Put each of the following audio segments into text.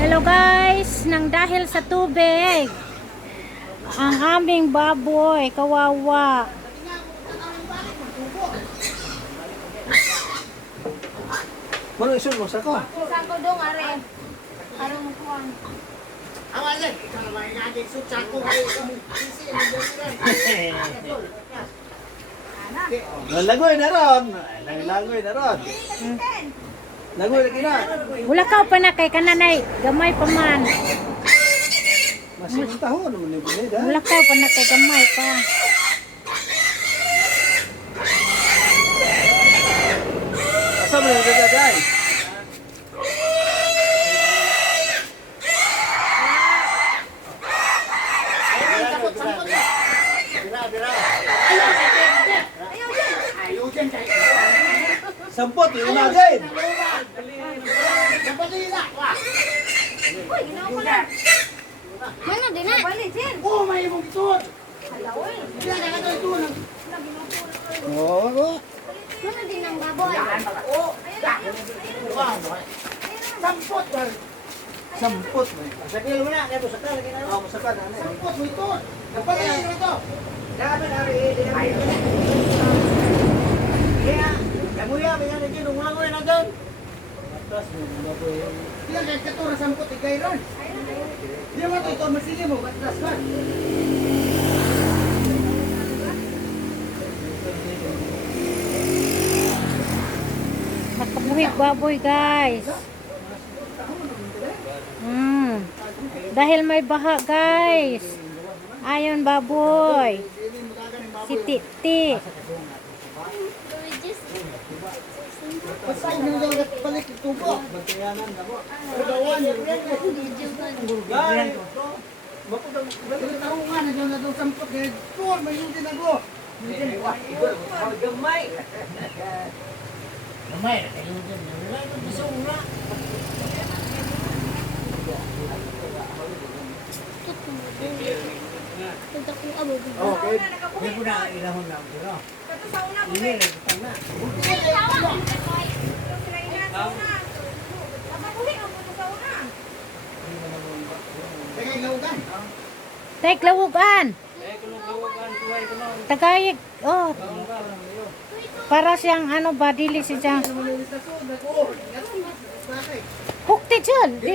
Hello guys, nang dahil sa tubig, ang aming baboy, kawawa. Ano isun mo sa ko? Sako dong are. Karong kuan. Awalan, ikaw naman ingagin sutsa ko kayo sisi mo dyan. Lagoy na ron. Lagoy na ron. Lagoy lagi na. Wala ka pa na kay kananay, gamay pa man. Masing tahon naman yung pinay da. Wala ka pa na kay gamay pa. Asa mo yung gagaday? Sampot, yung imagine. Uy, ginawa ko na. Mana din na? Balik din. Oh, may mong itod. Hala, uy. Hindi na ka ito ng Oo. Mana din ang baboy? sampot. Sampot mo. Sakil mo na, neto sakal lagi na. Oo, masaka na. Sampot mo itod. Kapalay na ito. Dami na rin. Kaya, kamuya, may yan din, umangoy na doon. Atas mo, baboy. Kaya kahit katura sampot, ikay ron. Hindi mo ito, masige mo, batlas ba? Magpabuhig baboy guys. Dahil may baha guys. Ayon baboy. Si Titi. Basta nyo daw balik ito po. Pagawan, yung Gay. tao nga na doon na doon sampot. Kaya doon, may yung tinago. Gamay. Namay, kayo dyan. Wala yung bisong nga. Okay. Hindi po na ilahon lang. Pero, Ini lagi tanga. Kaya ilawgan. Tek lawugan. Tagayig. Oh. Para siyang ano ba dili siya. Hukti dyan. Di.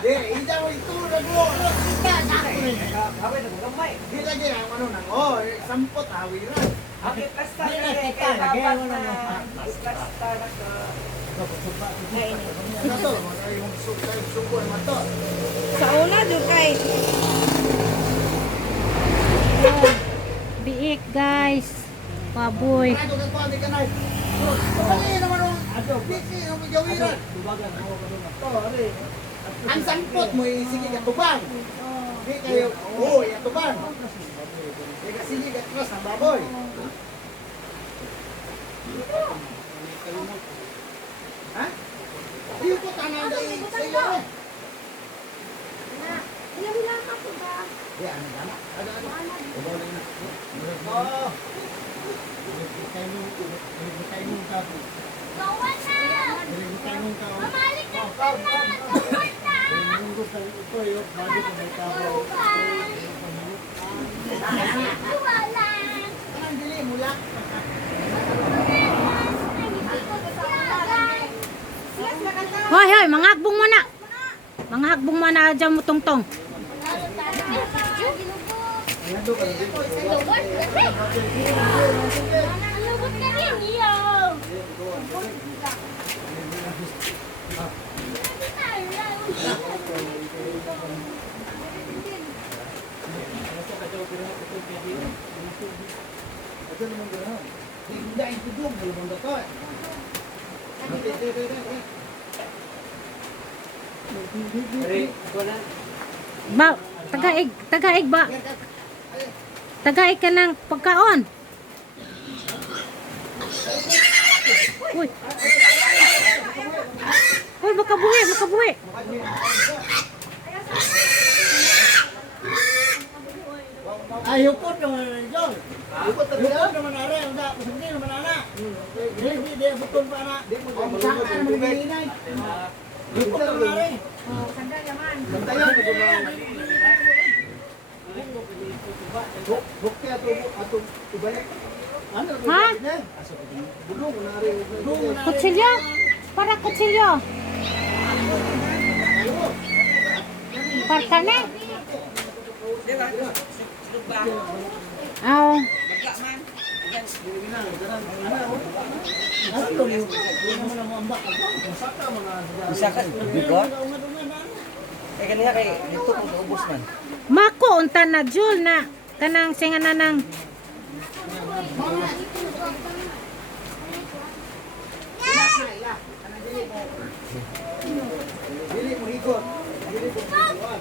Di, hindi mo ito nago. Kita sa akin. Haway na gamay. Di lagi ang ano nang, oh, sampot hawiran. Aki kasta Di na kita, lagi ang ano nang. Ito, yung subuan mo to. sa una jud kay Biik guys. Baboy. Ito ka pa, di ka na. Kali naman ang, biki yung gawiran. Ang sampot mo, sige ka tubang. Di kayo, oh, yung tubang. Di ka sige ka cross ng baboy. Ha? Di ko tanang dahil sa iyo eh. ilang ka po ba? Di, ano na? Ano? Tubolay na. Oo. Ibigay nung ka. Kawan na. Ibigay nung ka. Mamalik na sana. Kawan na. Nunggo ka ito yung bago ko may tao. Wala. Kanang dili mula. Hoy hoy, manghakbong mo na. Manghakbong mo na dyan mo tungtong. Nado ka din. Lubot ka rin, iyo. Ito naman gano'n. Hindi ang tudong. Dalawang dato eh. Ba, tagaig ba? Tagaig ka ng pagkaon. Uy. Uy, makabuhi, makabuhi. Ayaw ko naman na John. Ayaw naman na rin. Hindi naman na. Hindi, butol pa na. Ang saka naman ang hinay. Bantayan mo na. Bantayan mo na. Bukti ato ibalik. Ano? Ha? Bulong na rin. Kutsilyo? Para kutsilyo. Partane? Aw. Bisa ka, bigo? Eh, kanina kay dito kung ubos man. Mako unta na Jul na kanang singana nang Dili mo higot. Dili mo higot.